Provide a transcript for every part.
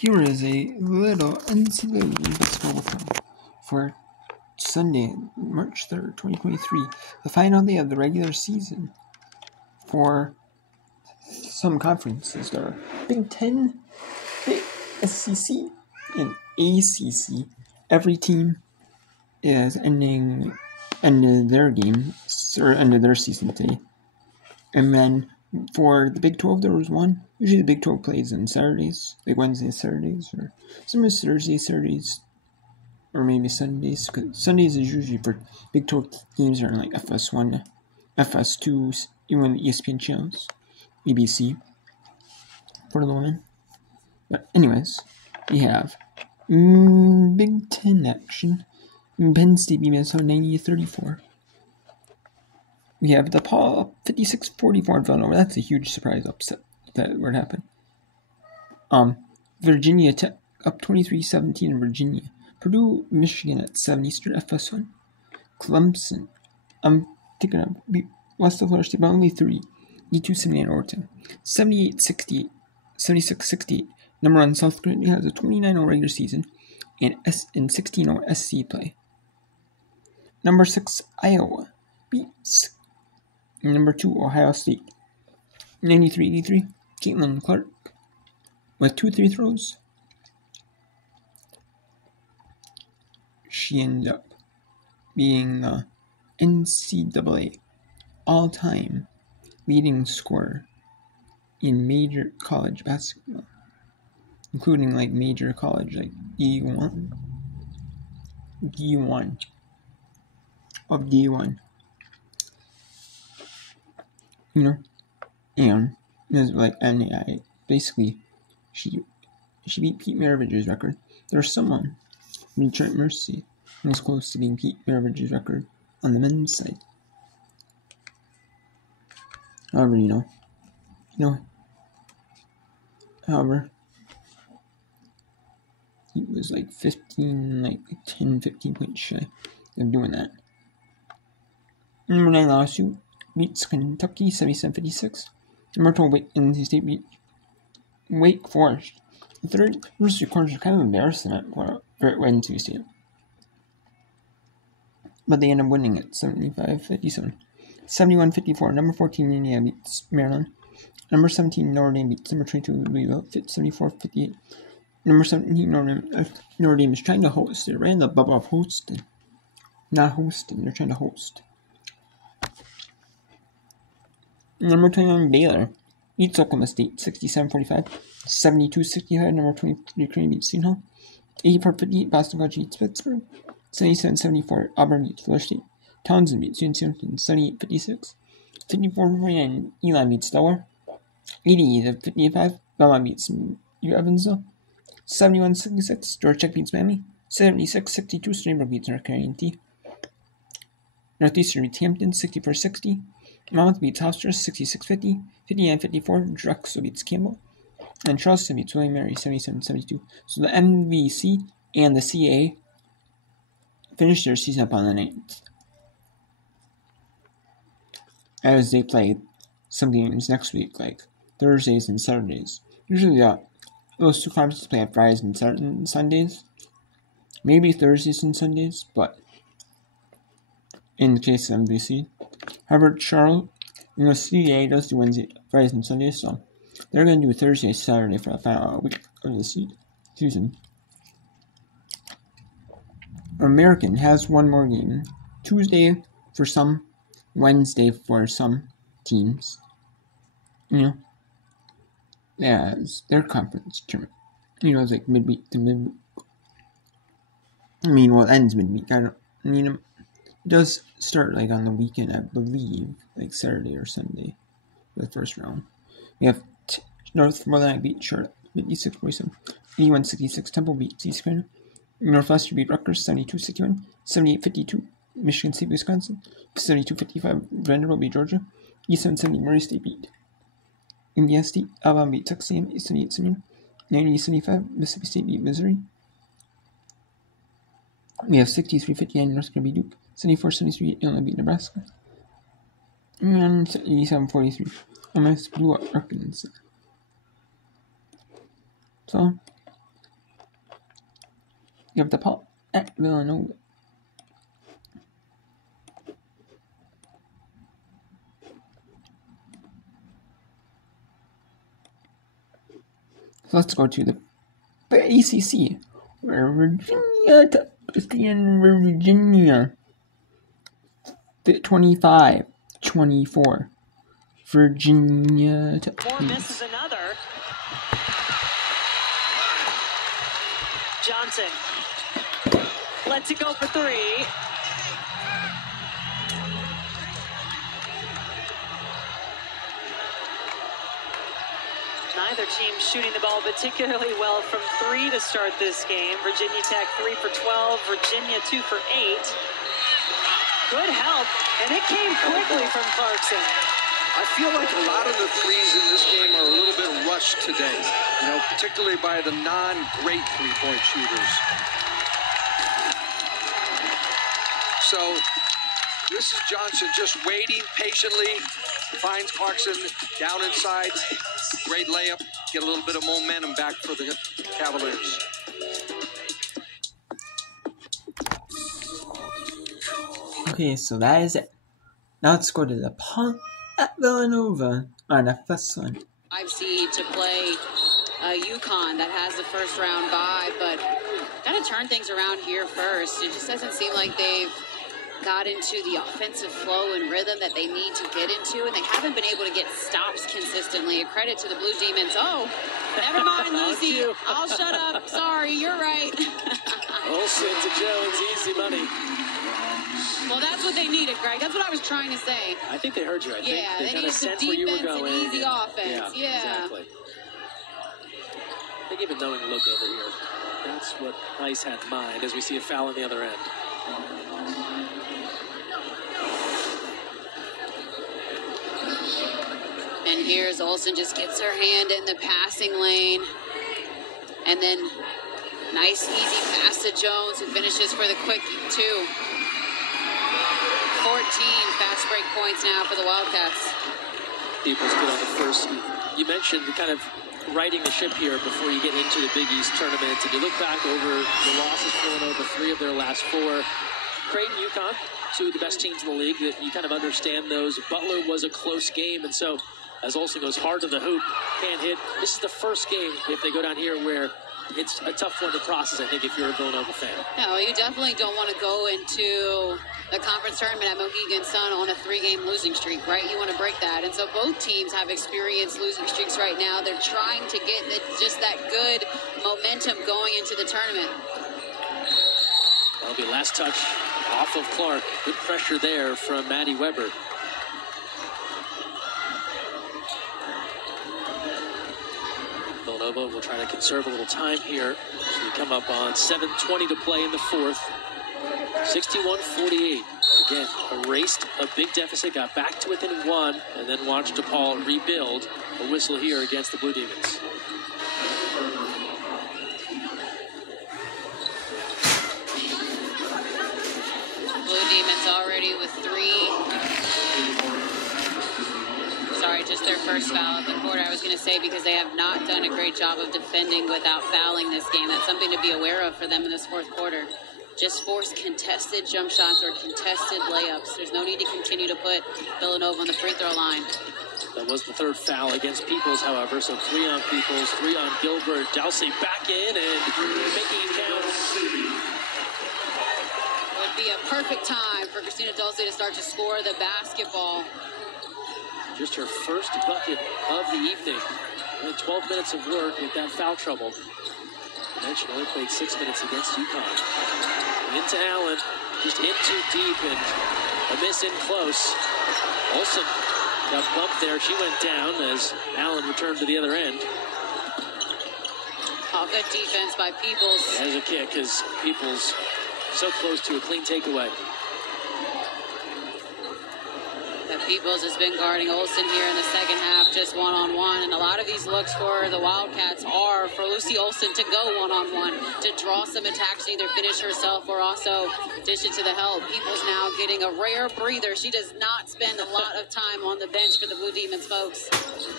Here is a little NCAA basketball time for Sunday, March 3rd, 2023, the final day of the regular season for some conferences. There are Big Ten, Big SEC, and ACC. Every team is ended their game, or ended their season today. And then for the Big 12, there was one. Usually the Big 12 plays on Saturdays, like Wednesdays, Saturdays, or sometimes Thursdays, Saturdays, or maybe Sundays. Because Sundays is usually for Big 12 games are like FS1, FS2, even the ESPN channels, ABC, for the win. But anyways, we have Big 10 action. Penn State beat Minnesota 90-34. We have DePaul up 56-44 at Villanova. That's a huge surprise upset that would happen. Virginia Tech up 23-17 in Virginia. Purdue, Michigan at 7 Eastern FS1. Clemson, beat West of Florida State by only 3. E279 overtime. 78-68, 76-68. Number 1 South Carolina has a 29-0 regular season and 16-0 SC play. Number 6 Iowa beats Number 2 Ohio State 93-83. Caitlin Clark with 2 free throws. She ended up being the NCAA all-time leading scorer in major college basketball, including like major college like D1 of D1. And it was like NCAA. Basically, she beat Pete Maravige's record. There's someone, Trent Mercy, who was close to being Pete Maravige's record on the men's side. However, however, he was like 15 points shy of doing that. Number 9 LSU beats Kentucky 77-56. Number 12 NC State beat Wake Forest. The first 3 quarters are kind of embarrassing for NC State, but they end up winning it 75-57. 71-54. Number 14 Indiana beats Maryland. Number 17 Notre Dame beats number 22 Louisville 74-58. Number 17 Notre Dame is trying to host. They ran the bubble of hosting. Not hosting, they're trying to host. Number 29 Baylor beats Oklahoma State 67-45. 72-65. Number 23 Creighton beats Seton Hall. 84-58. Boston College beats Pittsburgh. 77-74. Auburn beats Florida State. Townsend beats UNC 78-56. 54-49. Elon beats Delaware. 80-55. Belmont beats Evansville. 71-66. Georgia Tech beats Miami. 76-62. Stony Brook beats North Carolina A&T. Northeastern beats Hampton 64-60. Monmouth beats Hofstra 66-50. 59-54. Drexel beats Campbell. And Charleston beats William Mary 77-72. So the MVC and the CAA finished their season up on the 9th, as they play some games next week, like Thursdays and Saturdays. Usually those 2 conferences play on Fridays and Sundays. Maybe Thursdays and Sundays, but in the case of MVC. However, CAA does do Wednesday, Fridays, and Sundays, so they're going to do Thursday, Saturday for the final week of the season. American has one more game. Tuesday for some, Wednesday for some teams. As their conference tournament. It's like midweek to midweek. It ends midweek. It does start like on the weekend, I believe, like Saturday or Sunday, for the first round. We have Northern beat Charlotte 56-47. 81-66. Temple beat East Carolina. Northwestern beat Rutgers 72-61. 78-52. Michigan State, Wisconsin 72-55. Vanderbilt beat Georgia. E770. Murray State beat Indiana State. Alabama beat Texas A&M 78-71. 90-75. Mississippi State beat Missouri. We have 63-59. North Carolina beat Duke. 74-73. Illinois beat Nebraska. And 87-43. MS blew up Arkansas. So You have DePaul at Villanova. So let's go to the ACC, where Virginia and Virginia 25-24. Virginia to Moore misses another. Johnson lets it go for three. Neither team shooting the ball particularly well from three to start this game. Virginia Tech 3 for 12, Virginia 2 for 8. Good help, and it came quickly from Clarkson. I feel like a lot of the threes in this game are a little bit rushed today, particularly by the non-great three-point shooters. So this is Johnson just waiting patiently, finds Clarkson down inside. Great layup, get a little bit of momentum back for the Cavaliers. Okay, so that is it. Now let's go to the DePaul at Villanova on FS1. 5 seed to play UConn that has the first round bye, but got to turn things around here first. It just doesn't seem like they've got into the offensive flow and rhythm that they need to get into, and they haven't been able to get stops consistently. A credit to the Blue Demons. Oh, never mind, Lucy. I'll shut up. Sorry, you're right. Olsen to Jones, easy money. Well, that's what they needed, Greg. That's what I was trying to say. I think they heard you. I think they got needed a some sense where you were defense going. and easy offense. Yeah. Exactly. They give a knowing look over here. That's what Ice had in mind as we see a foul on the other end. And here's Olsen, just gets her hand in the passing lane. And then nice, easy pass to Jones, who finishes for the quick 2. 14 fast break points now for the Wildcats. People's good on the first. You mentioned kind of righting the ship here before you get into the Big East tournament. And you look back over the losses for Villanova, 3 of their last 4. Creighton, UConn, 2 of the best teams in the league. That you kind of understand those. Butler was a close game, and so as Olsen goes hard to the hoop, can't hit. This is the first game, if they go down here, where it's a tough one to process, I think, if you're a Villanova fan. No, you definitely don't want to go into the conference tournament at Mohegan Sun on a 3-game losing streak, right? You want to break that. And so both teams have experienced losing streaks right now. They're trying to get just that good momentum going into the tournament. That'll be last touch off of Clark. Good pressure there from Maddie Weber. Villanova will try to conserve a little time here. So we come up on 7:20 to play in the fourth. 61-48. Again, erased a big deficit, got back to within 1, and then watched DePaul rebuild. A whistle here against the Blue Demons. Blue Demons already with 3. Sorry, just their first foul of the quarter. I was going to say, because they have not done a great job of defending without fouling this game. That's something to be aware of for them in this fourth quarter. Just force contested jump shots or contested layups. There's no need to continue to put Villanova on the free throw line. That was the 3rd foul against Peoples, however. So 3 on Peoples, 3 on Gilbert. Dowsey back in and making it count. It would be a perfect time for Christina Dulce to start to score the basketball. Just her first bucket of the evening. Only 12 minutes of work with that foul trouble. I mentioned only played 6 minutes against UConn. Into Allen, just in too deep and a miss in close. Olsen got bumped there. She went down as Allen returned to the other end. Oh, good defense by Peoples. There's a kick as Peoples so close to a clean takeaway. But Peoples has been guarding Olsen here in the second half, just one-on-one. And a lot of these looks for the Wildcats are for Lucy Olsen to go one-on-one, to draw some attacks, to either finish herself or also dish it to the help. Peoples now getting a rare breather. She does not spend a lot of time on the bench for the Blue Demons, folks.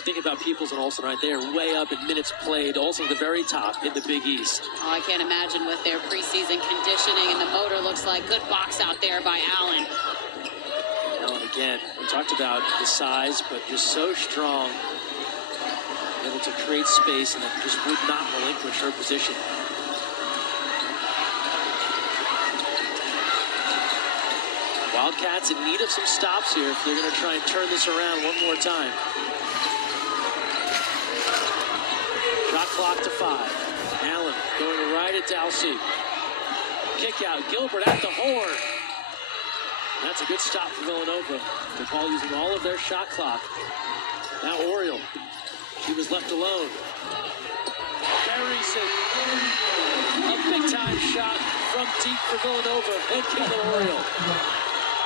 Think about Peoples and Olsen right there, way up in minutes played. Olsen at the very top in the Big East. Oh, I can't imagine what their preseason conditioning and the motor looks like. Good box out there by Allen. Allen again, we talked about the size, but just so strong. Able to create space and then just would not relinquish her position. Wildcats in need of some stops here if they're going to try and turn this around one more time. Shot clock to 5. Allen going right at Dowsey. Kick out, Gilbert at the horn. That's a good stop for Villanova. DePaul using all of their shot clock. Now Oriole. She was left alone. Buries it. A big-time shot from deep for Villanova and Kayla Oriole.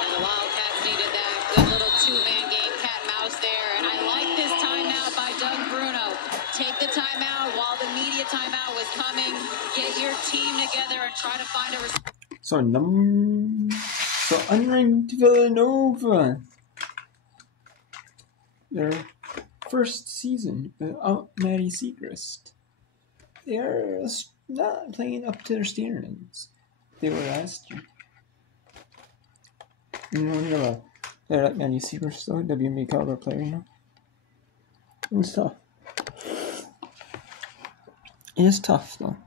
And the Wildcats needed that good little two-man game, cat and mouse there. And I like this timeout by Doug Bruno. Take the timeout while the media timeout was coming. Get your team together and try to find a response. So unranked Villanova, their first season without Maddie Segrist. They are not playing up to their standards they were last year. They're like Maddie Segrist though, WNBA caliber player, you know. It's tough. It is tough though.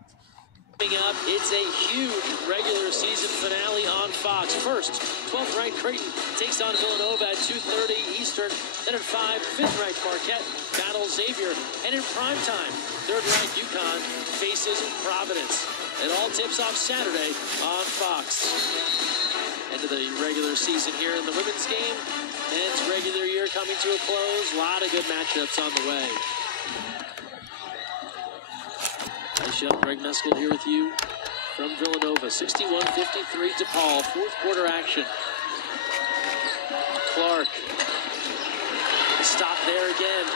Coming up, it's a huge regular season finale on Fox. First, 12th ranked Creighton takes on Villanova at 2:30 Eastern. Then at 5, 5th ranked Marquette battles Xavier. And in prime time, 3rd ranked UConn faces Providence. It all tips off Saturday on Fox. End of the regular season here in the women's game. Men's regular year coming to a close. A lot of good matchups on the way. Nice young Greg Meskel here with you from Villanova. 61-53 DePaul. Fourth quarter action. Clark. Stop there again.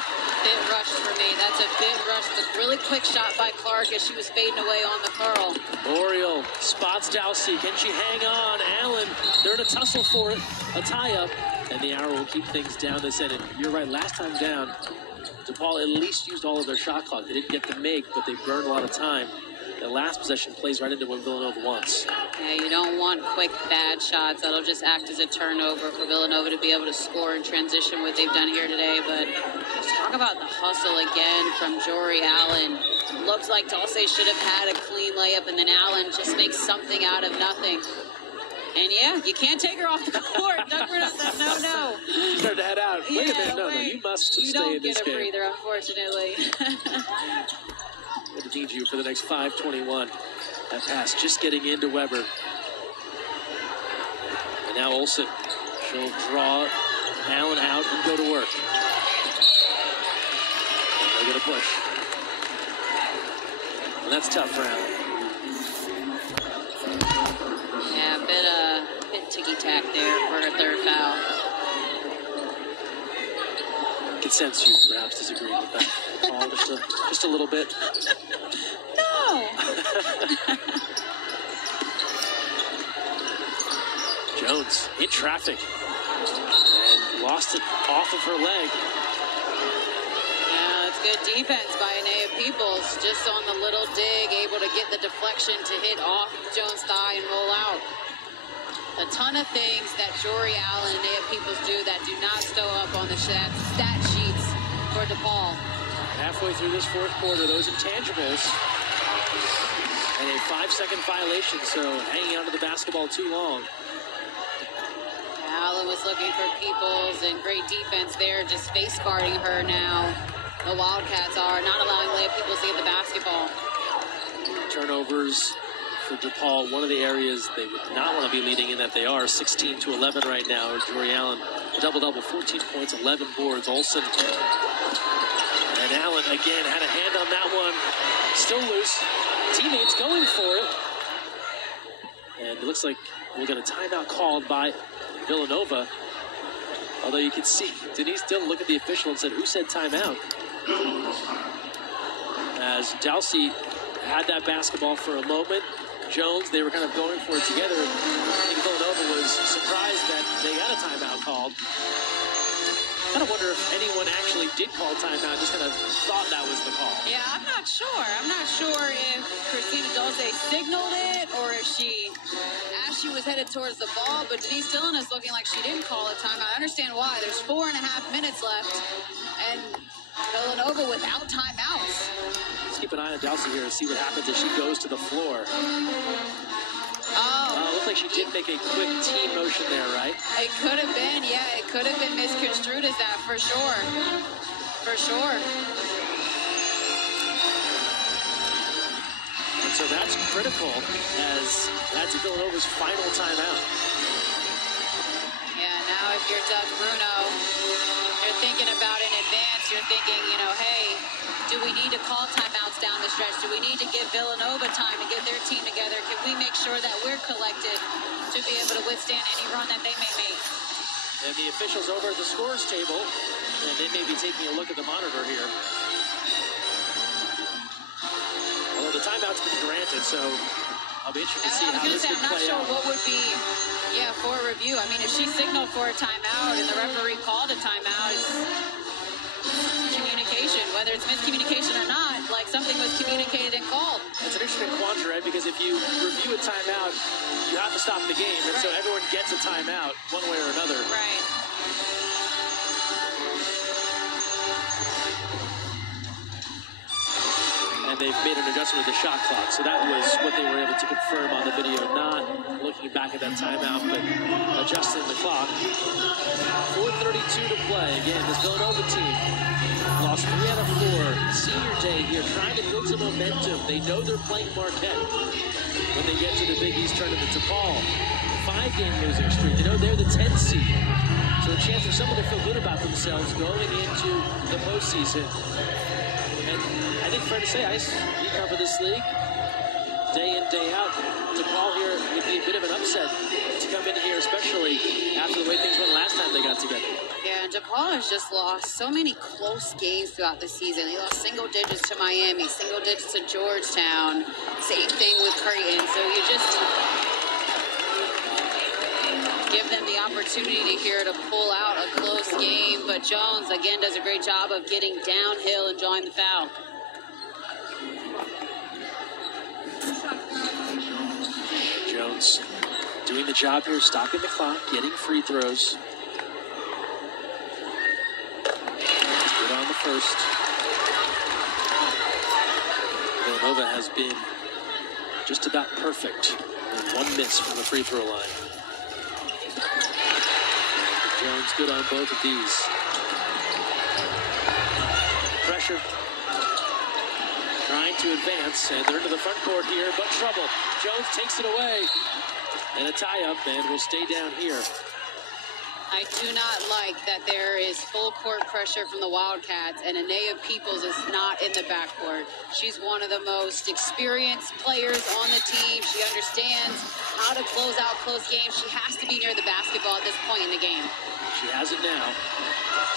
Bit rushed for me. That's a bit rushed. A really quick shot by Clark as she was fading away on the curl. Oriole spots Dowsey. Can she hang on? Allen, they're in a tussle for it. A tie-up. And the arrow will keep things down this end. And you're right, last time down, DePaul at least used all of their shot clock. They didn't get the make, but they burned a lot of time. The last possession plays right into what Villanova wants. Yeah, you don't want quick, bad shots. That'll just act as a turnover for Villanova to be able to score and transition what they've done here today. But let's talk about the hustle again from Jory Allen. Looks like Dulce should have had a clean layup, and then Allen just makes something out of nothing. And yeah, you can't take her off the court. Doug Bruno said, no. Start to head out. Wait a minute, no, you must stay in this game. You don't get a breather, unfortunately. Going to need you for the next 5:21. That pass just getting into Weber. And now Olsen. She'll draw Allen out and go to work. They're going to push. And that's tough for Allen. Yeah, a bit ticky-tack there for her third foul. I can sense you perhaps disagreeing with that. Paul, just a little bit. No! Jones in traffic and lost it off of her leg. Yeah, it's good defense by Anaya Peoples. Just on the little dig, able to get the deflection to hit off Jones' thigh and roll out. A ton of things that Jory Allen and Anaya Peoples do that do not stow up on the stat sheets for DePaul. Halfway through this fourth quarter, those intangibles and a 5-second violation, so hanging onto the basketball too long. Allen was looking for Peoples, and great defense there, just face guarding her now. The Wildcats are not allowing Leah Peoples to get the basketball. Turnovers for DePaul, one of the areas they would not want to be leading in that they are. 16-11 right now. Jory Allen, double-double, 14 points, 11 boards. Olsen and Allen again had a hand on that one. Still loose. Teammates going for it. And it looks like we'll get a timeout called by Villanova. Although you can see Denise Dillon look at the official and said, who said timeout? As Dowsey had that basketball for a moment. Jones, they were kind of going for it together. I think Villanova was surprised that they got a timeout called. I kind of wonder if anyone actually did call timeout, just kind of thought that was the call. Yeah, I'm not sure. I'm not sure if Christina Dulce signaled it or if as she was headed towards the ball, but Denise Dillon is looking like she didn't call a timeout. I understand why. There's 4.5 minutes left, and Villanova without timeouts. Let's keep an eye on Dowsey here and see what happens as she goes to the floor. Looks like she did make a quick team motion there, right? It could have been, yeah. It could have been misconstrued as that, for sure. For sure. And so that's critical, as that's Villanova's final timeout. Yeah, now if you're Doug Bruno, you're thinking about in advance. You're thinking, you know, hey, do we need to call timeouts down the stretch? Do we need to give Villanova time to get their team together? Can we make sure that we're collected to be able to withstand any run that they may make? And the officials over at the scores table, and they may be taking a look at the monitor here. Although the timeout's been granted, so I'll be interested to see how this could play out. I'm not sure what would be, for a review. I mean, if she signaled for a timeout and the referee called a timeout, it's communication. Whether it's miscommunication or not, like something was communicated and called. It's an interesting quandary, right? Because if you review a timeout, you have to stop the game, and so everyone gets a timeout one way or another. Right. And they've made an adjustment with the shot clock. So that was what they were able to confirm on the video, not looking back at that timeout, but adjusting the clock. 4:32 to play. Again, this Villanova team lost 3 out of 4. Senior day here, trying to build some momentum. They know they're playing Marquette when they get to the Big East tournament. DePaul, 5-game losing streak. They know they're the 10th seed. So a chance for someone to feel good about themselves going into the postseason. And I think fair to say, Ice, we cover this league day in, day out. DePaul here would be a bit of an upset to come in here, especially after the way things went last time they got together. Yeah, and DePaul has just lost so many close games throughout the season. They lost single digits to Miami, single digits to Georgetown. Same thing with Creighton. So you just give them the opportunity to here to pull out a close game. But Jones, again, does a great job of getting downhill and drawing the foul. Jones doing the job here, stopping the clock, getting free throws. Good on the first. Villanova has been just about perfect with 1 miss from the free throw line. Jones good on both of these. Pressure. Trying to advance, and they're into the front court here, but trouble. Jones takes it away. And a tie-up, and will stay down here. I do not like that there is full court pressure from the Wildcats, and Anea Peoples is not in the backcourt. She's one of the most experienced players on the team. She understands how to close out close games. She has to be near the basketball at this point in the game. She has it now.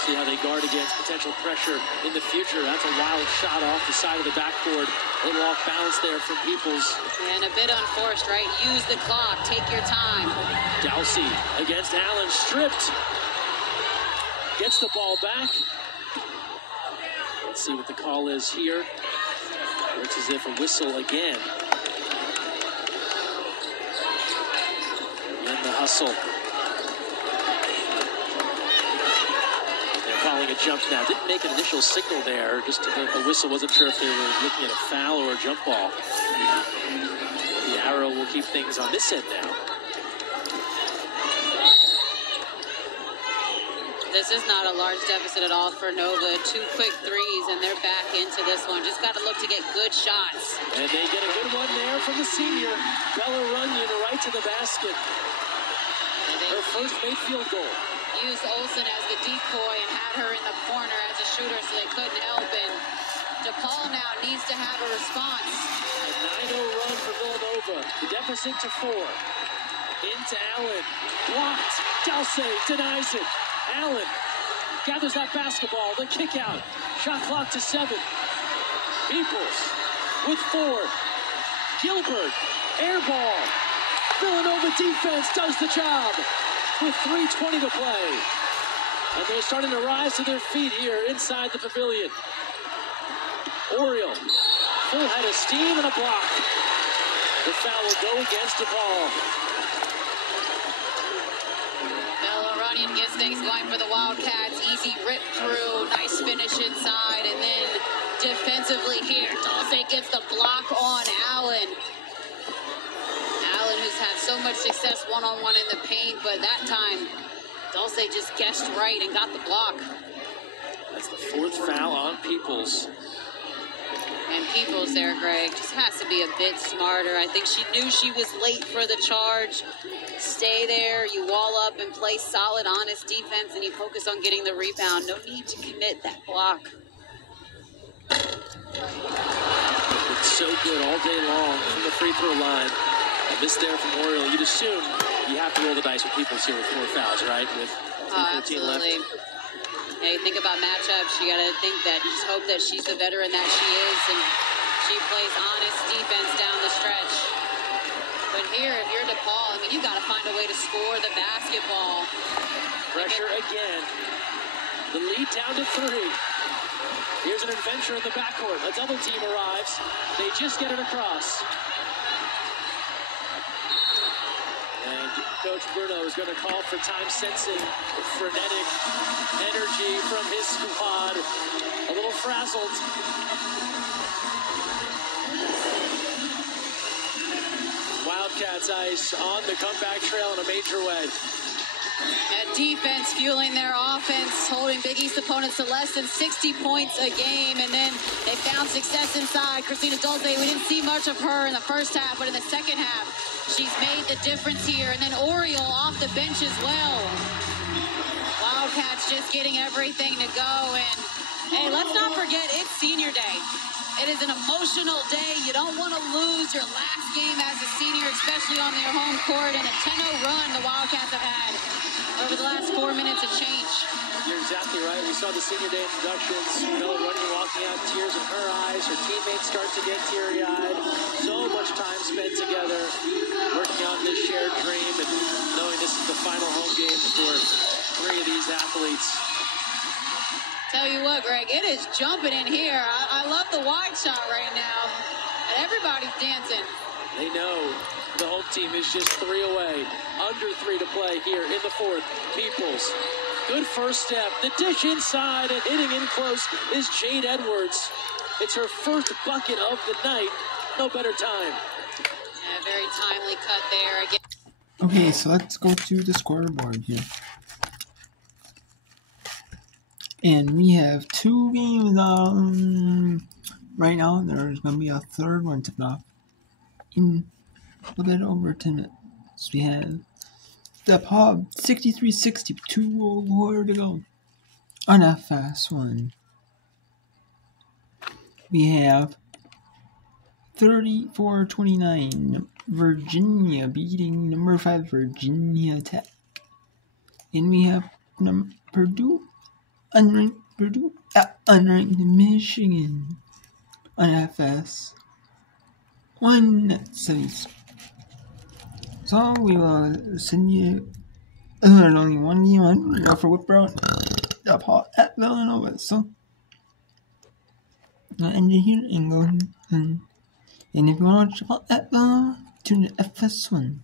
See how they guard against potential pressure in the future. That's a wild shot off the side of the backboard. A little off balance there from Peoples. And a bit unforced, right? Use the clock. Take your time. Dowsey against Allen. Stripped. Gets the ball back. Let's see what the call is here. Looks as if a whistle again. And the hustle. Calling a jump now. Didn't make an initial signal there. Just a whistle. Wasn't sure if they were looking at a foul or a jump ball. The arrow will keep things on this end now. This is not a large deficit at all for Nova. 2 quick threes, and they're back into this one. Just got to look to get good shots. And they get a good one there from the senior. Bella Runyon right to the basket. Her first made field goal. Used Olsen as the decoy and had her in the corner as a shooter, so they couldn't help. And DePaul now needs to have a response. A 9-0 run for Villanova. The deficit to 4. Into Allen. Blocked. Dulce denies it. Allen gathers that basketball. The kick out. Shot clock to 7. Peoples with 4. Gilbert, air ball. Villanova defense does the job with 3:20 to play. And they're starting to rise to their feet here inside the pavilion. Oriole, full head of steam and a block. The foul will go against DePaul. Bella Runyon gets things going for the Wildcats. Easy rip through, nice finish inside, and then defensively here, Dulce gets the block on Allen. Allen, who's had so much success one-on-one in the paint, but that time, Dulce just guessed right and got the block. That's the 4th foul on Peoples. And Peoples there, Greg, just has to be a bit smarter. I think she knew she was late for the charge. Stay there, you wall up and play solid, honest defense, and you focus on getting the rebound. No need to commit that block. It's so good all day long from the free throw line. A miss there from Oriole. You'd assume you have to roll the dice with Peoples here with 4 fouls, right? With 14 left. Absolutely. Yeah, you think about matchups, you got to think that, you just hope that she's the veteran that she is, and she plays honest defense down the stretch. But here, if you're DePaul, I mean, you got to find a way to score the basketball. Pressure again. The lead down to 3. Here's an adventure in the backcourt. A double team arrives. They just get it across. And Coach Bruno is going to call for time-sensing, frenetic energy from his squad. A little frazzled. Wildcats ice on the comeback trail in a major way. That defense fueling their offense, holding Big East opponents to less than 60 points a game, and then they found success inside. Christina Dulce, we didn't see much of her in the first half, but in the second half, she's made the difference here. And then Oriole off the bench as well. Wildcats just getting everything to go. And hey, let's not forget, it's senior day. It is an emotional day. You don't want to lose your last game as a senior, especially on their home court, and a 10-0 run the Wildcats have had over the last 4 minutes of change. You're exactly right. We saw the senior day introductions. Bella Runyon walking out, tears in her eyes. Her teammates start to get teary-eyed. So much time spent together, working on this shared dream, and knowing this is the final home game for 3 of these athletes. Tell you what, Greg, it is jumping in here. I love the wide shot right now. And everybody's dancing. They know the home team is just 3 away. Under 3 to play here in the 4th. Peoples. Good first step. The dish inside and hitting in close is Jade Edwards. It's her first bucket of the night. No better time. Yeah, very timely cut there. Again. Okay, so let's go to the scoreboard here. And we have 2 games right now. There's going to be a third one tipped off in a little bit over 10 minutes. We have the pub 63-60, 2 more to go on a fast one. We have 34-29, Virginia beating number 5 Virginia Tech. And we have Purdue at unranked Michigan on FS 170. So we will send you only one game on for Whitborough at Villanova. So I'll end it here and go and if you want to watch at Villanova, tune to FS1.